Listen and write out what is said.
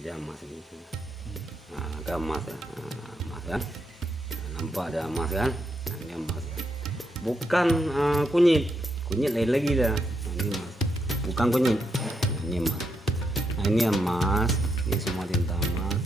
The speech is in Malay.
Dia emas ini. Nah, agak emas ya. Nah, emas kan. Nah, nampak ada emas kan. Nah, ini emas ya. Bukan kunyit. Kunyit lain lagi dah. Nah, ini emas. Bukan kunyit. Nah, ini emas. Nah, ini emas. Ini semua tinta emas.